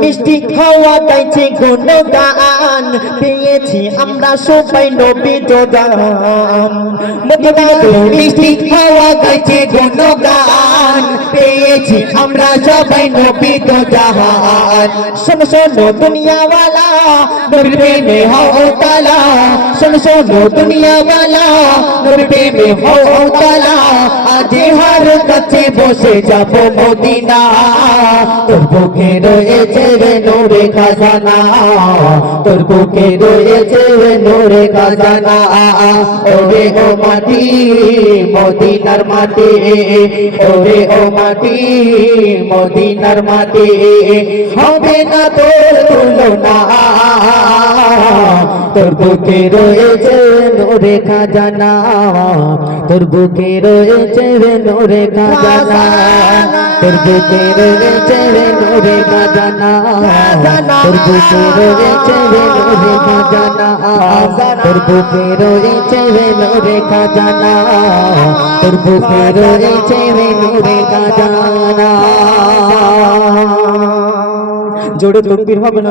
মিষ্টি হাওয়া গাইছে গুণগান পেয়েছি আমরা সবাই নবী দান মদিনার মিষ্টি হাওয়া গাইছে গুণগান পেয়েছি আমরা সবাই নবী দান শোনো শোনো দুনিয়াওয়ালা নবীর প্রেমে হও তালা শোনো শোনো দুনিয়াওয়ালা নবীর প্রেমে হও তালা আজ হার কাছে বসে যাব মদিনা তোর বুকে রয়েছে রে নূরে খাজানা তোর বুকে রয়েছে রে নূরে খাজানা ওরে ও মাটি মদিনার মাটি ওরে ও মাটি মদিনার মাটি হবে না তোর তুলনা তোর বুকে রয়েছে নূরে খাজানা তোর বুকে রয়েছে রে নূরে খাজানা তোর বুকে রয়েছে রে নূরে খাজানা তোর বুকে রয়েছে রে নূরে খাজানা তোর বুকে রয়েছে রে নূরে খাজানা তোর বুকে রয়েছে রে নূরে খাজানা জোরে তকবীর হবে না।